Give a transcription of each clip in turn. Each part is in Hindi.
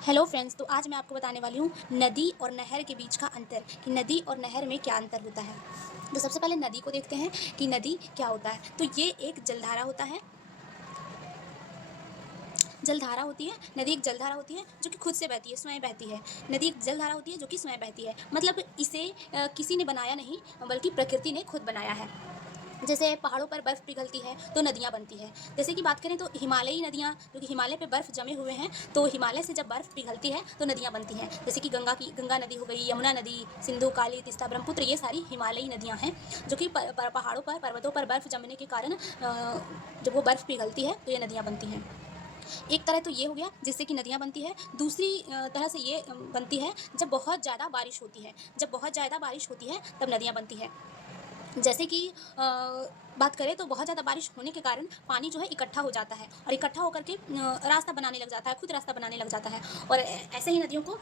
हेलो फ्रेंड्स, तो आज मैं आपको बताने वाली हूँ नदी और नहर के बीच का अंतर कि नदी और नहर में क्या अंतर होता है। तो सबसे पहले नदी को देखते हैं कि नदी क्या होता है। तो ये एक जलधारा होता है, जलधारा होती है। नदी एक जलधारा होती है जो कि खुद से बहती है, स्वयं बहती है। नदी एक जलधारा होती है जो कि स्वयं बहती है, मतलब इसे किसी ने बनाया नहीं बल्कि प्रकृति ने खुद बनाया है। जैसे पहाड़ों पर बर्फ़ पिघलती है तो नदियाँ बनती हैं। जैसे कि बात करें तो हिमालयी नदियाँ, जो कि हिमालय पे बर्फ़ जमे हुए हैं, तो हिमालय से जब बर्फ़ पिघलती है तो नदियाँ बनती हैं। जैसे कि गंगा नदी हो गई, यमुना नदी, सिंधु, काली, तीस्ता, ब्रह्मपुत्र, ये सारी हिमालयी नदियाँ हैं जो कि पहाड़ों पर, पर्वतों पर बर्फ़ जमने के कारण जब वो बर्फ़ पिघलती है तो ये नदियाँ बनती हैं। एक तरह तो ये हो गया जिससे कि नदियाँ बनती है। दूसरी तरह से ये बनती है जब बहुत ज़्यादा बारिश होती है। जब बहुत ज़्यादा बारिश होती है तब नदियाँ बनती है। जैसे कि बात करें तो बहुत ज़्यादा बारिश होने के कारण पानी जो है इकट्ठा हो जाता है और इकट्ठा होकर के रास्ता बनाने लग जाता है, खुद रास्ता बनाने लग जाता है। और ऐसे ही नदियों को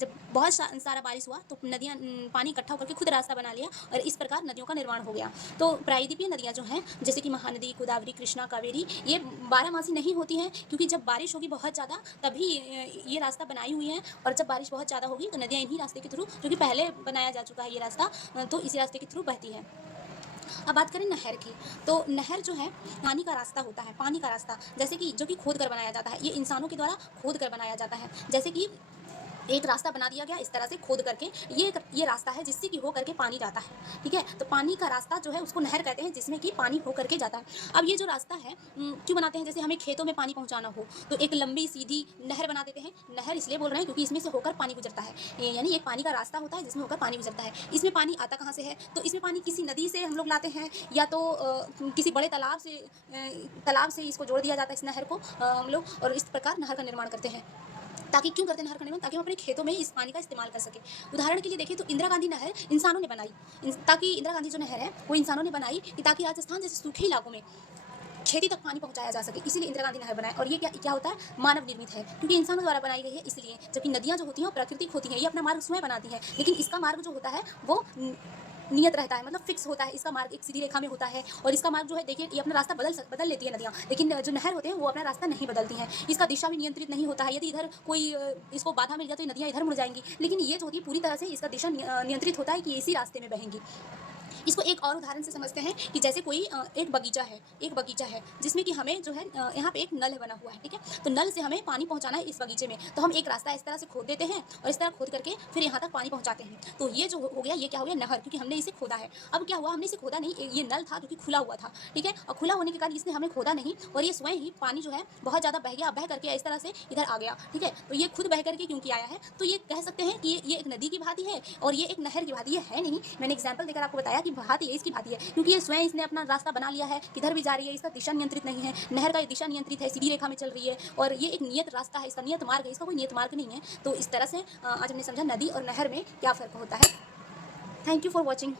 जब बहुत सारा बारिश हुआ तो नदियाँ पानी इकट्ठा होकर के खुद रास्ता बना लिया और इस प्रकार नदियों का निर्माण हो गया। तो प्रायद्वीपीय नदियाँ जो हैं, जैसे कि महानदी, गोदावरी, कृष्णा, कावेरी, ये बारहमासी नहीं होती हैं, क्योंकि जब बारिश होगी बहुत ज़्यादा तभी ये रास्ता बनाई हुई हैं। और जब बारिश बहुत ज़्यादा होगी तो नदियाँ इन्हीं रास्ते के थ्रू, जो कि पहले बनाया जा चुका है ये रास्ता, तो इसी रास्ते के थ्रू बहती है। अब बात करें नहर की, तो नहर जो है पानी का रास्ता होता है, पानी का रास्ता, जैसे कि जो कि खोद कर बनाया जाता है। ये इंसानों के द्वारा खोद कर बनाया जाता है। जैसे कि एक रास्ता बना दिया गया इस तरह से खोद करके, ये रास्ता है जिससे कि हो करके पानी जाता है, ठीक है? तो पानी का रास्ता जो है उसको नहर कहते हैं, जिसमें कि पानी हो करके जाता है। अब ये जो रास्ता है क्यों बनाते हैं? जैसे हमें खेतों में पानी पहुँचाना हो तो एक लंबी सीधी नहर बना देते हैं। नहर इसलिए बोल रहे हैं क्योंकि इसमें से होकर पानी गुजरता है। यानी एक पानी का रास्ता होता है जिसमें होकर पानी गुजरता है। इसमें पानी आता कहाँ से है? तो इसमें पानी किसी नदी से हम लोग लाते हैं, या तो किसी बड़े तालाब से इसको जोड़ दिया जाता है, इस नहर को हम लोग, और इस प्रकार नहर का निर्माण करते हैं। ताकि क्यों करते हैं नहर का निर्माण? ताकि हम अपने खेतों में इस पानी का इस्तेमाल कर सकें। उदाहरण के लिए देखें तो इंदिरा गांधी नहर इंसानों ने बनाई। ताकि इंदिरा गांधी जो नहर है वो इंसानों ने बनाई कि ताकि राजस्थान जैसे सूखे इलाकों में खेती तक पानी पहुंचाया जा सके, इसीलिए इंदिरा गांधी नहर बनाए। और ये क्या क्या होता है? मानव निर्मित है, क्योंकि इंसानों द्वारा बनाई गई है इसलिए। जबकि नदियां जो होती हैं वो प्राकृतिक होती हैं, ये अपना मार्ग स्वयं बनाती हैं, लेकिन इसका मार्ग जो होता है वो नियत रहता है, मतलब फिक्स होता है। इसका मार्ग एक सीधी रेखा में होता है और इसका मार्ग जो है, देखिए, ये अपना रास्ता बदल लेती है नदियाँ, लेकिन जो नहर होते हैं वो अपना रास्ता नहीं बदलती हैं। इसका दिशा भी नियंत्रित नहीं होता है। यदि इधर कोई इसको बाधा मिल गया तो ये नदियाँ इधर मुड़ जाएंगी, लेकिन ये जो होती है पूरी तरह से इसका दिशा नियंत्रित होता है कि इसी रास्ते में बहेंगी। इसको एक और उदाहरण से समझते हैं कि जैसे कोई एक बगीचा है जिसमें कि हमें जो है यहाँ पे एक नल बना हुआ है, ठीक है? तो नल से हमें पानी पहुँचाना है इस बगीचे में, तो हम एक रास्ता इस तरह से खोद देते हैं और इस तरह खोद करके फिर यहाँ तक पानी पहुँचाते हैं। तो ये जो हो गया, ये क्या हो गया? नहर, क्योंकि हमने इसे खोदा है। अब क्या हुआ, हमने इसे खोदा नहीं, ये नल था जो कि खुला हुआ था, ठीक है? और खुला होने के कारण इसने हमें खोदा नहीं और ये स्वयं ही पानी जो है बहुत ज़्यादा बह गया, बह करके इस तरह से इधर आ गया, ठीक है? तो ये खुद बह करके क्योंकि आया है, तो ये कह सकते हैं कि ये एक नदी की भांति है और ये एक नहर की भांति। ये है नहीं, मैंने एग्जाम्पल देकर आपको बताया कि भांति है, इसकी भांति है, क्योंकि ये स्वयं इसने अपना रास्ता बना लिया है, किधर भी जा रही है, इसका दिशा नियंत्रित नहीं है। नहर का ये दिशा नियंत्रित है, सीधी रेखा में चल रही है और ये एक नियत रास्ता है, इसका नियत मार्ग है, इसका कोई नियत मार्ग नहीं है। तो इस तरह से आज हमने समझा नदी और नहर में क्या फ़र्क होता है। Thank you for watching.